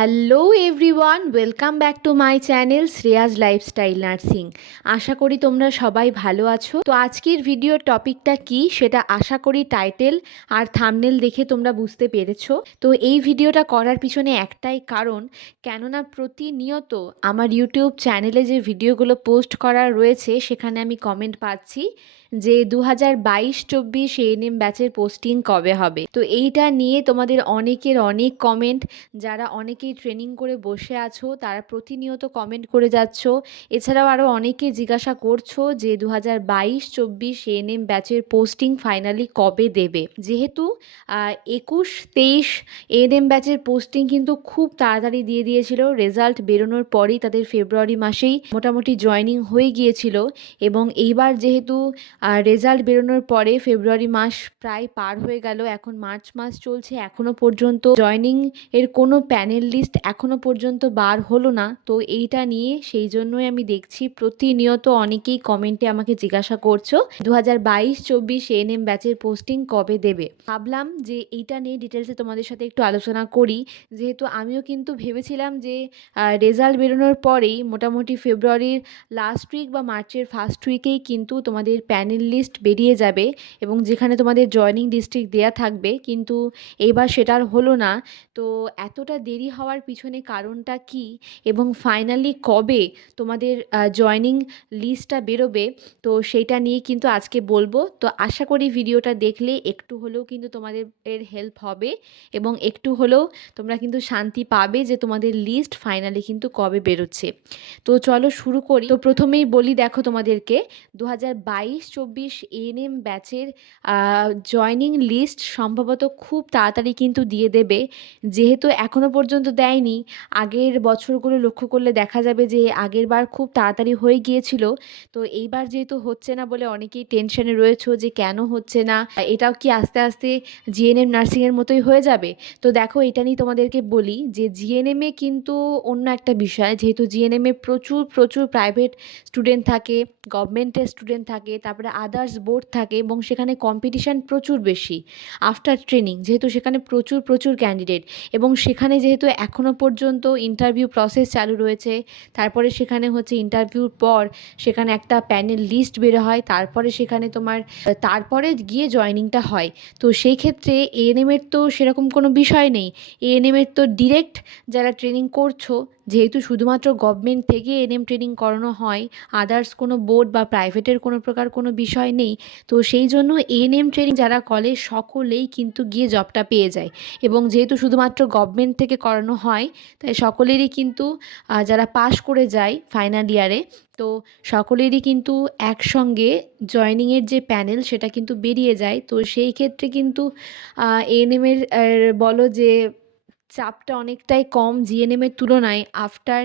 Hello everyone, welcome back to my channel Shreyas lifestyle nursing. আশা করি তোমরা সবাই ভালো আছো। তো আজকের ভিডিওর টপিকটা কি সেটা আশা করি টাইটেল আর থাম্বনেল দেখে তোমরা বুঝতে পেরেছো। তো এই ভিডিওটা করার পিছনে একটাই কারণ, কেননা প্রতিনিয়ত আমার ইউটিউব চ্যানেলে যে ভিডিওগুলো পোস্ট করা রয়েছে সেখানে আমি কমেন্ট পাচ্ছি যে 2022-24 এএনএম ব্যাচের পোস্টিং কবে হবে। তো এইটা নিয়ে তোমাদের অনেকের অনেক কমেন্ট, যারা অনেকেই ট্রেনিং করে বসে আছো তারা প্রতিনিয়ত কমেন্ট করে যাচ্ছ। এছাড়াও আরও অনেকে জিজ্ঞাসা করছো যে 2022-24 এএনএম ব্যাচের পোস্টিং ফাইনালি কবে দেবে। যেহেতু 21-23 এএনএম ব্যাচের পোস্টিং কিন্তু খুব তাড়াতাড়ি দিয়ে দিয়েছিল, রেজাল্ট বেরোনোর পরেই তাদের ফেব্রুয়ারি মাসেই মোটামুটি জয়নিং হয়ে গিয়েছিল। এবং এইবার যেহেতু রেজাল্ট বেরোনোর পরে ফেব্রুয়ারি মাস প্রায় পার হয়ে গেল, এখন মার্চ মাস চলছে, এখনও পর্যন্ত জয়নিং এর কোনো প্যানেল লিস্ট এখনও পর্যন্ত বার হলো না। তো এইটা নিয়ে সেই জন্যই আমি দেখছি প্রতিনিয়ত অনেকেই কমেন্টে আমাকে জিজ্ঞাসা করছো 2022-24 এএনএম ব্যাচের পোস্টিং কবে দেবে। ভাবলাম যে এইটা নিয়ে ডিটেলসে তোমাদের সাথে একটু আলোচনা করি, যেহেতু আমিও কিন্তু ভেবেছিলাম যে রেজাল্ট বেরোনোর পরেই মোটামুটি ফেব্রুয়ারির লাস্ট উইক বা মার্চের ফার্স্ট উইকেই কিন্তু তোমাদের প্যানেল লিস্ট বেরিয়ে যাবে এবং যেখানে তোমাদের জয়নিং ডিস্ট্রিক্ট দেয়া থাকবে, কিন্তু এইবার সেটা আর হলো না। তো এতটা দেরি হওয়ার পিছনে কারণটা কি এবং ফাইনালি কবে তোমাদের জয়নিং লিস্টটা বেরোবে, তো সেইটা নিয়ে কিন্তু আজকে বলবো। তো আশা করি ভিডিওটা দেখলে একটু হলেও কিন্তু তোমাদের এর হেল্প হবে এবং একটু হলেও তোমরা কিন্তু শান্তি পাবে যে তোমাদের লিস্ট ফাইনালি কিন্তু কবে বেরোচ্ছে। তো চলো শুরু করি। তো প্রথমেই বলি, দেখো তোমাদেরকে 2022-24 এএনএম ব্যাচের জয়নিং লিস্ট সম্ভবত খুব তাড়াতাড়ি কিন্তু দিয়ে দেবে। যেহেতু এখনও পর্যন্ত দেয়নি, আগের বছরগুলো লক্ষ্য করলে দেখা যাবে যে আগের বার খুব তাড়াতাড়ি হয়ে গিয়েছিল। তো এইবার যেহেতু হচ্ছে না বলে অনেকেই টেনশনে রয়েছে যে কেন হচ্ছে না, এটাও কি আস্তে আস্তে জিএনএম নার্সিংয়ের মতোই হয়ে যাবে। তো দেখো এটা নিয়ে তোমাদেরকে বলি যে জিএনএমে কিন্তু অন্য একটা বিষয়, যেহেতু জিএনএমে প্রচুর প্রচুর প্রাইভেট স্টুডেন্ট থাকে, গভর্নমেন্টের স্টুডেন্ট থাকে, তারপরে আদার্স বোর্ড থাকে এবং সেখানে কম্পিটিশান প্রচুর বেশি। আফটার ট্রেনিং যেহেতু সেখানে প্রচুর প্রচুর ক্যান্ডিডেট এবং সেখানে যেহেতু এখনও পর্যন্ত ইন্টারভিউ প্রসেস চালু রয়েছে, তারপরে সেখানে হচ্ছে ইন্টারভিউর পর সেখানে একটা প্যানেল লিস্ট বেরো হয়, তারপরে সেখানে তারপরে গিয়ে জয়নিংটা হয়। তো সেই ক্ষেত্রে এএনএমের তো সেরকম কোনো বিষয় নেই। এএনএমের তো ডিরেক্ট যারা ট্রেনিং করছো, যেহেতু শুধুমাত্র গভর্নমেন্ট থেকে এএনএম ট্রেনিং করানো হয়, আদার্স কোনো বোর্ড বা প্রাইভেটের কোনো প্রকার কোনো বিষয় নেই। তো সেই জন্য এএনএম ট্রেনিং যারা করে সকলেই কিন্তু গিয়ে জবটা পেয়ে যায় এবং যেহেতু শুধুমাত্র গভর্নমেন্ট থেকে করানো হয় তাই সকলেরই কিন্তু যারা পাশ করে যায় ফাইনাল ইয়ারে, তো সকলেরই কিন্তু একসঙ্গে জয়নিংয়ের যে প্যানেল সেটা কিন্তু বেরিয়ে যায়। তো সেই ক্ষেত্রে কিন্তু এএনএমের বলো যে চাপটা অনেকটাই কম জিএনএমের তুলনায় আফটার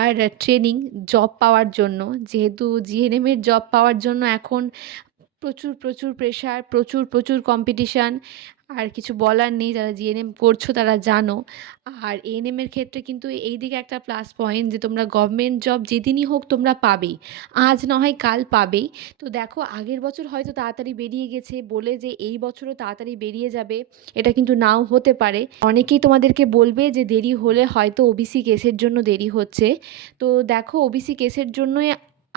আর ট্রেনিং জব পাওয়ার জন্য। যেহেতু জিএনএমের জব পাওয়ার জন্য এখন প্রচুর প্রচুর প্রেশার, প্রচুর প্রচুর কম্পিটিশান, আর কিছু বলার নেই, যারা জিএনএম করছো তারা জানো। আর এএনএমের ক্ষেত্রে কিন্তু এই দিকে একটা প্লাস পয়েন্ট যে তোমরা গভর্নমেন্ট জব যেদিনই হোক তোমরা পাবেই, আজ না হয় কাল পাবেই। তো দেখো আগের বছর হয়তো তাড়াতাড়ি বেরিয়ে গেছে বলে যে এই বছরও তাড়াতাড়ি বেরিয়ে যাবে, এটা কিন্তু নাও হতে পারে। অনেকেই তোমাদেরকে বলবে যে দেরি হলে হয়তো ওবিসি কেসের জন্য দেরি হচ্ছে। তো দেখো ওবিসি কেসের জন্যই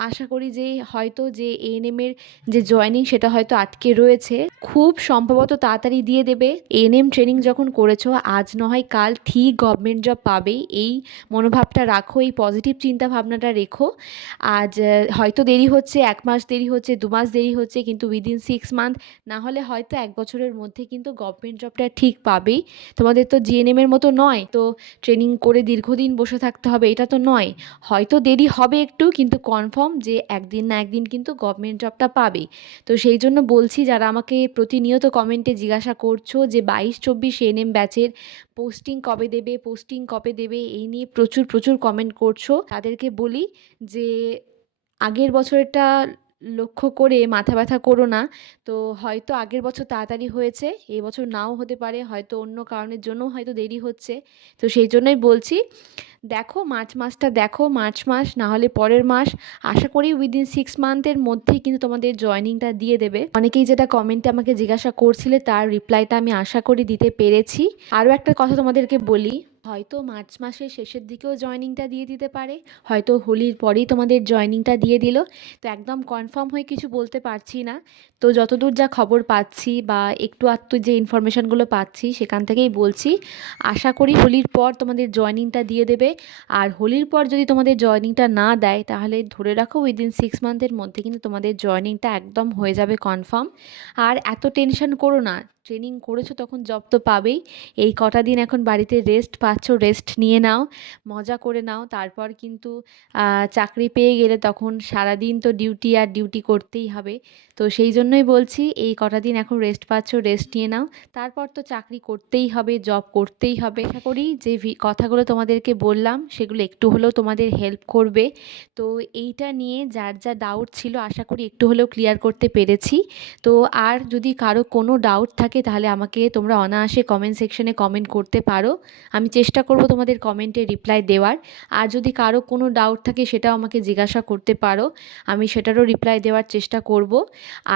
আশা করি যে হয়তো যে এএনএমের যে জয়নিং সেটা হয়তো আটকে রয়েছে, খুব সম্ভবত তাড়াতাড়ি দিয়ে দেবে। এএনএম ট্রেনিং যখন করেছো আজ নয় কাল ঠিক গভর্নমেন্ট জব পাবেই, এই মনোভাবটা রাখো, এই পজিটিভ চিন্তা ভাবনাটা রেখো। আজ হয়তো দেরি হচ্ছে, 1 মাস দেরি হচ্ছে, 2 মাস দেরি হচ্ছে, কিন্তু উইদিন 6 মান্থ না হলে হয়তো 1 বছরের মধ্যে কিন্তু গভর্নমেন্ট জবটা ঠিক পাবেই। তোমাদের তো জিএনএমের মতো নয় তো ট্রেনিং করে দীর্ঘদিন বসে থাকতে হবে, এটা তো নয়। হয়তো দেরি হবে একটু, কিন্তু কনফার্ম যে একদিন না একদিন কিন্তু গভর্নমেন্ট জবটা পাবে। তো সেই জন্য বলছি, যারা আমাকে প্রতিনিয়ত কমেন্টে জিজ্ঞাসা করছো যে 22-24 এএনএম ব্যাচের পোস্টিং কবে দেবে, পোস্টিং কবে দেবে, এই নিয়ে প্রচুর প্রচুর কমেন্ট করছো, তাদেরকে বলি যে আগের বছরটা লক্ষ্য করে মাথা ব্যথা করো না। তো হয়তো আগের বছর তাড়াতাড়ি হয়েছে, এই বছর নাও হতে পারে, হয়তো অন্য কারণের জন্যও হয়তো দেরি হচ্ছে। তো সেই জন্যই বলছি, দেখো মার্চ মাসটা দেখো, মার্চ মাস না হলে পরের মাস, আশা করি উইদিন 6 মান্থের মধ্যেই কিন্তু তোমাদের জয়নিংটা দিয়ে দেবে। অনেকেই যেটা কমেন্টে আমাকে জিজ্ঞাসা করছিলে তার রিপ্লাইটা আমি আশা করি দিতে পেরেছি। আরও একটা কথা তোমাদেরকে বলি, হয়তো মার্চ মাসের শেষের দিকেও জয়েনিংটা দিয়ে দিতে পারে, হয়তো হোলির পরেই তোমাদের জয়েনিংটা দিয়ে দিল। তো একদম কনফার্ম হয়ে কিছু বলতে পারছি না। তো যতদূর যা খবর পাচ্ছি বা একটু আধটু যে ইনফরমেশানগুলো পাচ্ছি সেখান থেকেই বলছি, আশা করি হোলির পর তোমাদের জয়েনিংটা দিয়ে দেবে। আর হোলির পর যদি তোমাদের জয়েনিংটা না দেয় তাহলে ধরে রাখো উইদিন 6 মান্থের মধ্যে কিন্তু তোমাদের জয়েনিংটা একদম হয়ে যাবে কনফার্ম। আর এত টেনশন করো না, ট্রেনিং করেছো তখন জব তো পাবেই। এই কটা দিন এখন বাড়িতে রেস্ট পাচ্ছ, রেস্ট নিয়ে নাও, মজা করে নাও। তারপর কিন্তু চাকরি পেয়ে গেলে তখন সারাদিন তো ডিউটি আর ডিউটি করতেই হবে। তো সেই জন্যই বলছি এই কটা দিন এখন রেস্ট পাচ্ছ, রেস্ট নিয়ে নাও। তারপর তো চাকরি করতেই হবে, জব করতেই হবে। আশা করি যে কথাগুলো তোমাদেরকে বললাম সেগুলো একটু হলেও তোমাদের হেল্প করবে। তো এইটা নিয়ে যার যা ডাউট ছিল আশা করি একটু হলেও ক্লিয়ার করতে পেরেছি। তো আর যদি কারো কোনো ডাউট থাকে তাহলে আমাকে তোমরা অনায়াসে কমেন্ট সেকশনে কমেন্ট করতে পারো। আমি চেষ্টা করব তোমাদের কমেন্টে রিপ্লাই দেওয়ার। আর যদি কারো কোনো ডাউট থাকে সেটাও আমাকে জিজ্ঞাসা করতে পারো, আমি সেটারও রিপ্লাই দেওয়ার চেষ্টা করব।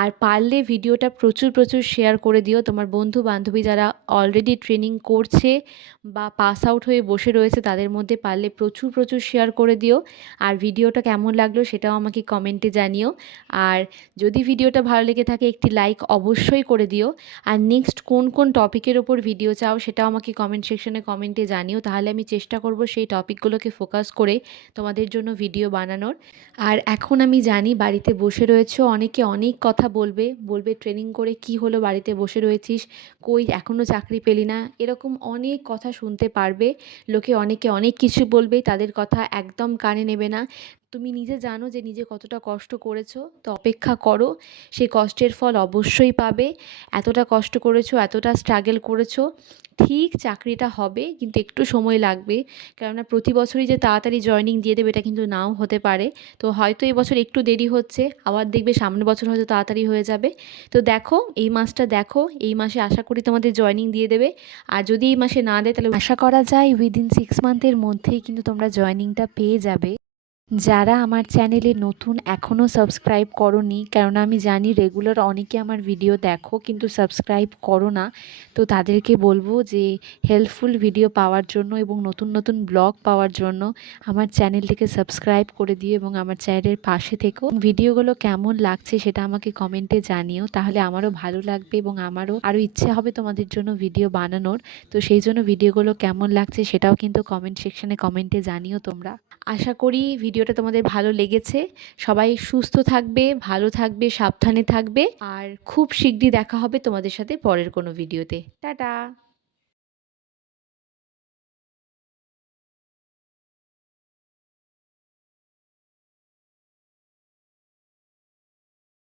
আর পারলে ভিডিওটা প্রচুর প্রচুর শেয়ার করে দিও। তোমার বন্ধু বান্ধবী যারা অলরেডি ট্রেনিং করছে বা পাস আউট হয়ে বসে রয়েছে তাদের মধ্যে পারলে প্রচুর প্রচুর শেয়ার করে দিও। আর ভিডিওটা কেমন লাগলো সেটাও আমাকে কমেন্টে জানিও। আর যদি ভিডিওটা ভালো লেগে থাকে একটি লাইক অবশ্যই করে দিও। আর নেক্সট কোন কোন টপিকের ওপর ভিডিও চাও সেটাও আমাকে কমেন্ট সেকশনে কমেন্টে জানিও, তাহলে আমি চেষ্টা করব সেই টপিকগুলোকে ফোকাস করে তোমাদের জন্য ভিডিও বানানোর। আর এখন আমি জানি বাড়িতে বসে রয়েছো, অনেকে অনেক কথা বলবে, বলবে ট্রেনিং করে কি হলো, বাড়িতে বসে রয়েছিস, কই এখনও চাকরি পেলি না, এরকম অনেক কথা শুনতে পারবে। লোকে অনেকে অনেক কিছু বলবে, তাদের কথা একদম কানে নেবে না। তুমি নিজে জানো যে নিজে কতটা কষ্ট করেছো, তো অপেক্ষা করো, সেই কষ্টের ফল অবশ্যই পাবে। এতটা কষ্ট করেছো, এতটা স্ট্রাগল করেছো, ঠিক চাকরিটা হবে, কিন্তু একটু সময় লাগবে। কেননা প্রতি বছরই যে তাড়াতাড়ি জয়েনিং দিয়ে দেবে এটা কিন্তু নাও হতে পারে। তো হয়তো এই বছর একটু দেরি হচ্ছে, আবার দেখবে সামনের বছর হয়তো তাড়াতাড়ি হয়ে যাবে। তো দেখো এই মাসটা দেখো, এই মাসে আশা করি তোমাদের জয়েনিং দিয়ে দেবে। আর যদি এই মাসে না দেয় তাহলে আশা করা যায় উইদিন 6 মান্থের মধ্যেই কিন্তু তোমরা জয়েনিংটা পেয়ে যাবে। যারা আমার চ্যানেলে নতুন এখনও সাবস্ক্রাইব করোনি, কেননা আমি জানি রেগুলার অনেকে আমার ভিডিও দেখো কিন্তু সাবস্ক্রাইব করো না, তো তাদেরকে বলবো যে হেল্পফুল ভিডিও পাওয়ার জন্য এবং নতুন নতুন ব্লগ পাওয়ার জন্য আমার চ্যানেলটিকে সাবস্ক্রাইব করে দিও এবং আমার চ্যানেলের পাশে থেকো। ভিডিওগুলো কেমন লাগছে সেটা আমাকে কমেন্টে জানিও, তাহলে আমারও ভালো লাগবে এবং আমারও আরও ইচ্ছে হবে তোমাদের জন্য ভিডিও বানানোর। তো সেই জন্য ভিডিওগুলো কেমন লাগছে সেটাও কিন্তু কমেন্ট সেকশনে কমেন্টে জানিও তোমরা। আশা করি ভিডিওটা তোমাদের ভালো লেগেছে। সবাই সুস্থ থাকবে, ভালো থাকবে, সাবধানে থাকবে। আর খুব শিগগিরই দেখা হবে তোমাদের সাথে পরের কোনো ভিডিওতে। টাটা।